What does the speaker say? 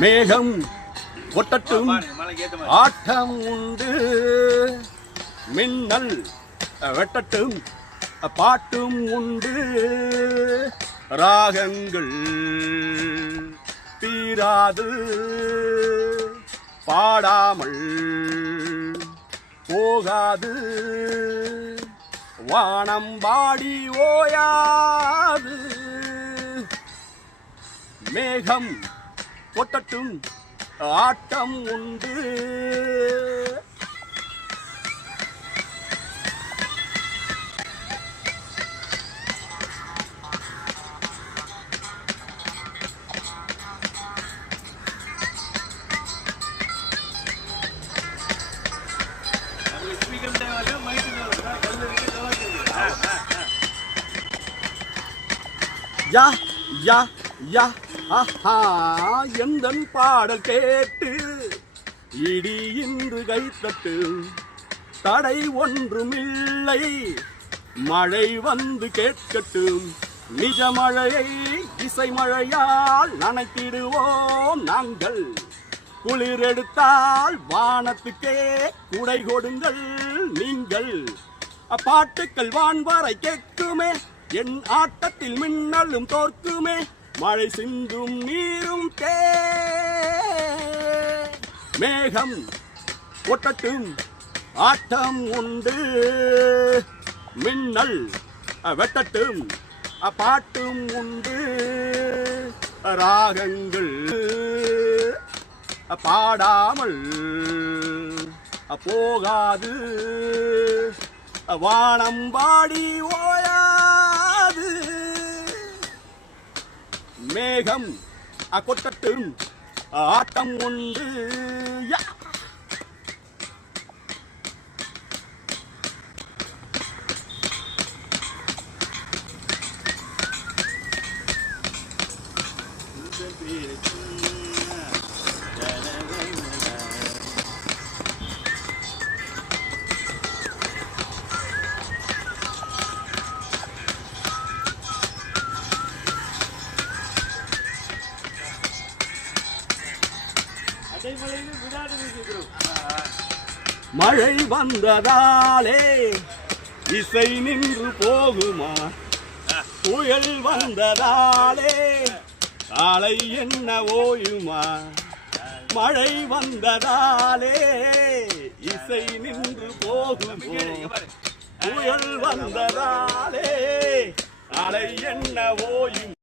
மேகம் கொட்டட்டும் ஆட்டம் உண்டு, மின்னல் வெட்டட்டும் பாட்டும் உண்டு, ராகங்கள் தீராது பாடாமல் போகாது, வானம் பாடி ஓயாது. மேகம் கொட்டட்டும் ஆட்டம் உண்டு. யா யா யா ஆஹா, எந்தன் பாடல் கேட்டு இடி இன்று கைத்தட்டு, தடை ஒன்றுமில்லை மழை வந்து கேட்கட்டும், நிஜ மழையை இசை மழையால் நனைத்திடுவோம் நாங்கள். குளிர் எடுத்தால் வானத்துக்கே குடை கொடுங்கள் நீங்கள். பாட்டுக்கள் வான்வரை கேட்குமே, என் ஆட்டத்தில் மின்னலும் தோற்குமே, மழை சிந்தும் நீரும் தே. மேகம் கொட்டட்டும் ஆட்டம் உண்டு, மின்னல் வெட்டட்டும் பாட்டும் உண்டு, ராகங்கள் பாடாமல் போகாது, வானம் பாடி ஓயாது. மேகம் கொட்டட்டும் ஆட்டம் உண்டு. மழை வந்ததாலே இசை நின்று போகுமா, புயல் வந்ததாலே காலை என்ன ஓயுமா. மழை வந்ததாலே இசை நின்று போகுமா, புயல் வந்ததாலே காலை என்ன ஓயும்.